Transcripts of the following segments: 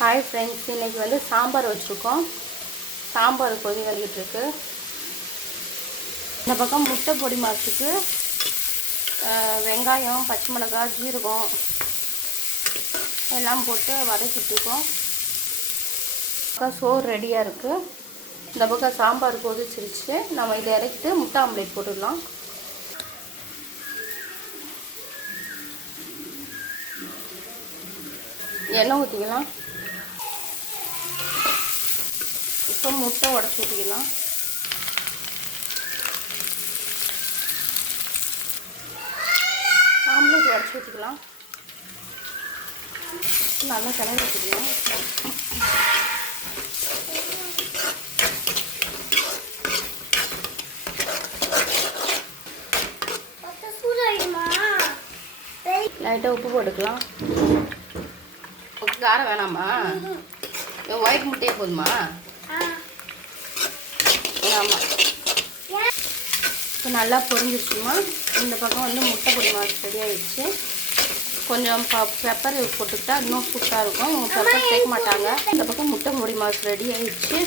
Hi friends இன்னைக்கு வந்து சாம்பார் வச்சுருக்கோம். சாம்பார் கொதி வந்துட்டுருக்கு இந்த பக்கம் முட்டை பொடி மாசுக்கு வெங்காயம் பச்சை மிளகாய் ஜீரகம் எல்லாம் போட்டு வதக்கிட்டுருக்கோம் பக்கம் சோறு ரெடியாக இருக்குது இந்த பக்கம் சாம்பார் கொதிச்சிருச்சு. நம்ம இதை இறக்கிட்டு முட்டை ஆம்லேட் போட்டுடலாம். எண்ணெய் ஊற்றிக்கலாம் இப்போ முட்டை உடச்சி ஊற்றிக்கலாம் ஆம்லேட் உடச்சி ஊற்றிக்கலாம் நல்லா கிளறி வச்சுக்கலாம். லைட்டாக உப்பு போட்டுக்கலாம். காரம் வேணாமா? ஒயிட் முட்டையே போதுமா? ஆமாம் இப்போ நல்லா பொரிஞ்சிருச்சுமா. இந்த பக்கம் வந்து முட்டை பொடி மாவு ரெடி ஆயிடுச்சு கொஞ்சம் ப பெப்பர் போட்டுக்கிட்டா இன்னும் சூப்பராக இருக்கும். இவங்க பெப்பர் சேர்க்க மாட்டாங்க. இந்த பக்கம் முட்டை பொடி மாவு ரெடி ஆயிடுச்சு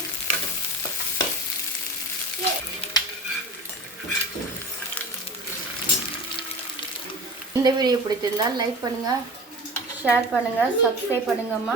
இந்த வீடியோ பிடிச்சிருந்தால் லைக் பண்ணுங்கள் ஷேர் பண்ணுங்கள் சப்ஸ்கிரைப் பண்ணுங்கம்மா.